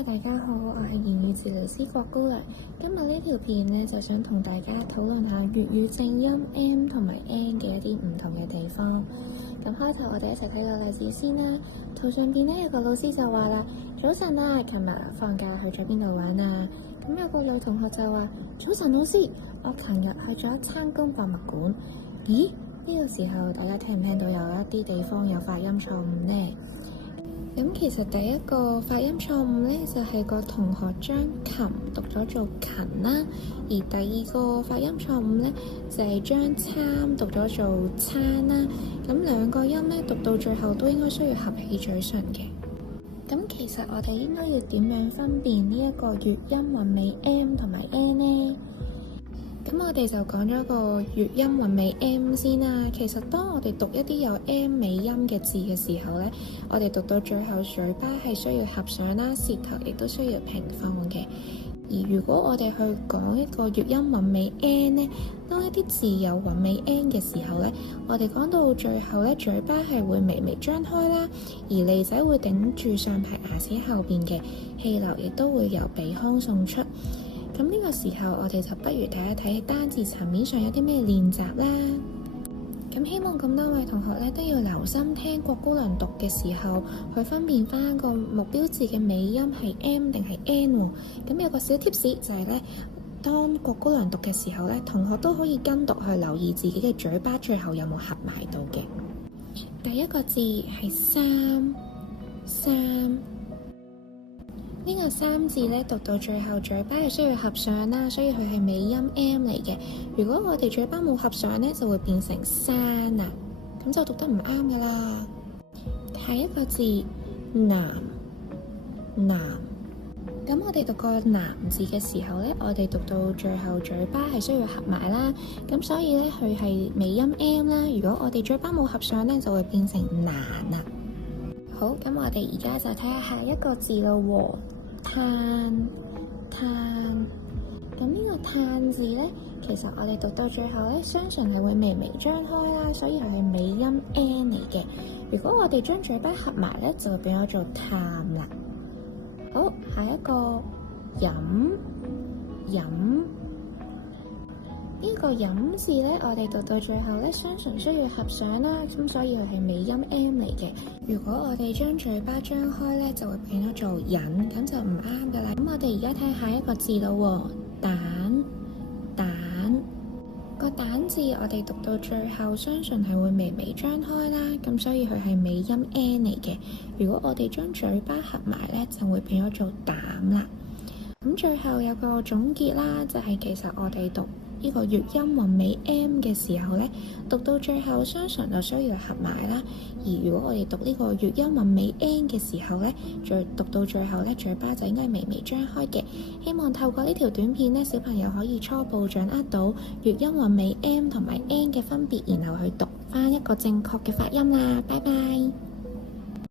Hello，大家好，我係言語治療師郭姑娘。今日呢條片呢，就想同大家討論下粵語正音 M 同埋 N 嘅一啲唔同嘅地方。咁開頭我哋一齊睇個例子先啦。圖上邊呢，有個老師就話啦：早晨啊，琴日放假去咗邊度玩啊？咁有個女同學就話：早晨老師，我琴日去咗參觀博物館。咦？呢個時候大家聽唔聽到有一啲地方有發音錯誤呢？咁其實第一個發音錯誤呢，就係個同學將琴讀咗做勤啦，而第二個發音錯誤呢，就係將參讀咗做餐啦。咁兩個音呢，讀到最後都應該需要合起嘴唇嘅。咁其實我哋應該要點樣分辨呢一個粵音韻尾 M 同埋 N 呢？咁我哋就講咗個粵音韻尾 M 先啦。其實當我哋讀一啲有 M 尾音嘅字嘅時候呢，我哋讀到最後嘴巴係需要合上啦，舌頭亦都需要平放嘅。而如果我哋去講一個粵音韻尾 N 呢，當一啲字有韻尾 N 嘅時候呢，我哋講到最後呢，嘴巴係會微微張開啦，而脷仔會頂住上排牙齒後邊嘅，氣流亦都會由鼻腔送出。咁呢個時候，我哋就不如睇一睇單字層面上有啲咩練習啦。咁希望咁多位同學咧都要留心聽郭姑娘讀嘅時候，去分辨翻個目標字嘅尾音係 M 定係 N 喎。咁有個小 tips 就係咧，當郭姑娘讀嘅時候咧，同學都可以跟讀去留意自己嘅嘴巴最後有冇合埋到嘅。第一個字係三。呢個三字咧讀到最後嘴巴係需要合上啦，所以佢係尾音 M 嚟嘅。如果我哋嘴巴冇合上咧，就會變成山啦，咁就讀得唔啱噶啦。下一個字男，咁我哋讀個男字嘅時候咧，我哋讀到最後嘴巴係需要合埋啦，咁所以咧佢係尾音 M 啦。如果我哋嘴巴冇合上咧，就會變成難啦。好，咁我哋而家就睇下下一個字咯喎，嘆。咁呢個嘆字呢，其實我哋讀到最後呢，雙唇係會微微張開啦，所以佢係尾音 N 嚟嘅。如果我哋將嘴巴合埋呢，就會變咗做嘆啦。好，下一個飲。呢個飲字呢，我哋讀到最後呢，雙唇需要合上啦，咁所以佢係尾音 M 嚟嘅。如果我哋將嘴巴張開呢，就會變咗做忍，咁就唔啱噶啦。咁我哋而家睇下一個字咯喎，蛋。個蛋字我哋讀到最後，雙唇係會微微張開啦，咁所以佢係尾音 N 嚟嘅。如果我哋將嘴巴合埋呢，就會變咗做膽啦。咁最後有個總結啦，就係其實我哋讀呢個粵音韻尾 M 嘅時候呢，讀到最後雙唇就需要合埋啦。而如果我哋讀呢個粵音韻尾 N 嘅時候呢，讀到最後呢，嘴巴就應該微微張開嘅。希望透過呢條短片呢，小朋友可以初步掌握到粵音韻尾 M 同埋 N 嘅分別，然後去讀翻一個正確嘅發音啦。拜拜。